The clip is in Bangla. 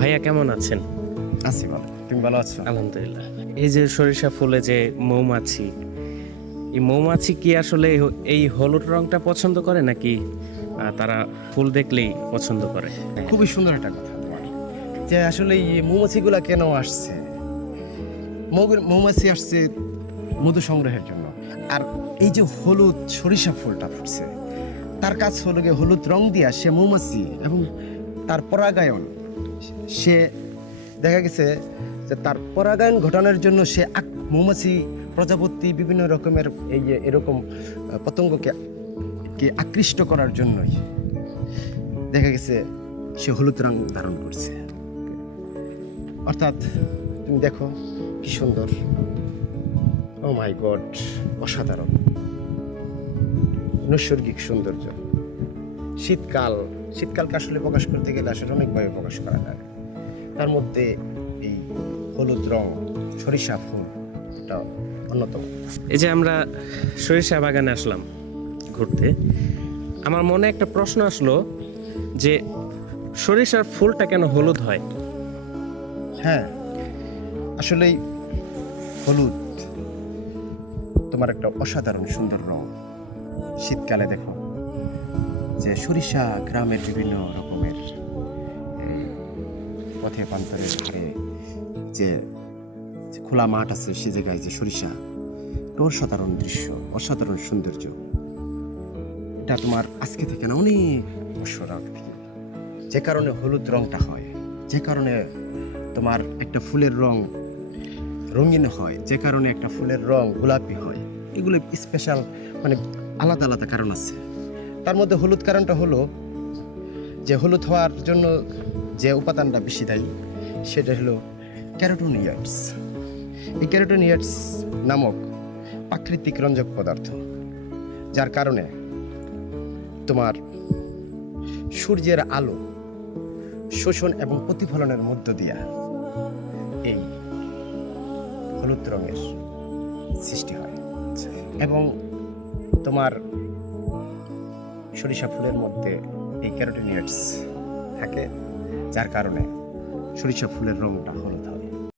ভাইয়া কেমন আছেন? আছি ভালো। তুমি ভালো আছো? আলহামদুলিল্লাহ। এই যে সরিষা ফুলে যে মৌমাছি, এই মৌমাছি কি আসলে এই হলুদ রংটা পছন্দ করে নাকি তারা ফুল দেখলেই পছন্দ করে? খুবই সুন্দর একটা কথা তোমার, যে আসলে এই মৌমাছিগুলা কেন আসছে। মৌমাছি আসছে মধু সংগ্রহের জন্য। আর এই যে হলুদ সরিষা ফুলটা ফুটছে, তার কাজ হলো গিয়ে হলুদ রং দিয়া সে মৌমাছি এবং তার পরাগায়ন, সে দেখা গেছে যে তার পরাগায়ন ঘটানোর জন্য সে মৌমাছি প্রজাপতি বিভিন্ন রকমের এই যে এরকম পতঙ্গকে আকৃষ্ট করার জন্যই দেখা গেছে সে হলুদ রং ধারণ করছে। অর্থাৎ তুমি দেখো কি সুন্দর, ও মাই গড, অসাধারণ নৈসর্গিক সৌন্দর্য। শীতকালকে আসলে প্রকাশ করতে গেলে আসলে অনেকভাবে প্রকাশ করা যায়। তার মধ্যে এই হলুদ রং সরিষা ফুলটা অন্যতম। এই যে আমরা সরিষা বাগানে আসলাম ঘুরতে, আমার মনে একটা প্রশ্ন আসলো যে সরিষার ফুলটা কেন হলুদ হয়? হ্যাঁ, আসলেই হলুদ তোমার একটা অসাধারণ সুন্দর রং। শীতকালে দেখো যে সরিষা গ্রামের বিভিন্ন রকমের পথে প্রান্তরের ধারে যে খোলা মাঠ আছে, সে জায়গায় যে সরিষা, অসাধারণ দৃশ্য, অসাধারণ সৌন্দর্য। এটা তোমার আজকে থেকে না অনেক বছর আগে থেকে, যে কারণে হলুদ রংটা হয়, যে কারণে তোমার একটা ফুলের রং রঙিন হয়, যে কারণে একটা ফুলের রং গোলাপি হয়, এগুলো স্পেশাল মানে আলাদা আলাদা কারণ আছে। তার মধ্যে হলুদ কারণটা হলো যে হলুদ হওয়ার জন্য যে উপাদানটা বেশি দায়ী সেটা হলো ক্যারোটিনয়েডস। এই ক্যারোটিনয়েডস নামক প্রাকৃতিক রঞ্জক পদার্থ, যার কারণে তোমার সূর্যের আলো শোষণ এবং প্রতিফলনের মধ্য দিয়া এই হলুদ রঙের সৃষ্টি হয়। এবং তোমার সরিষা ফুলের মধ্যে এই ক্যারোটিনয়েডস থাকে, যার কারণে সরিষা ফুলের রংটা হলুদ হয়।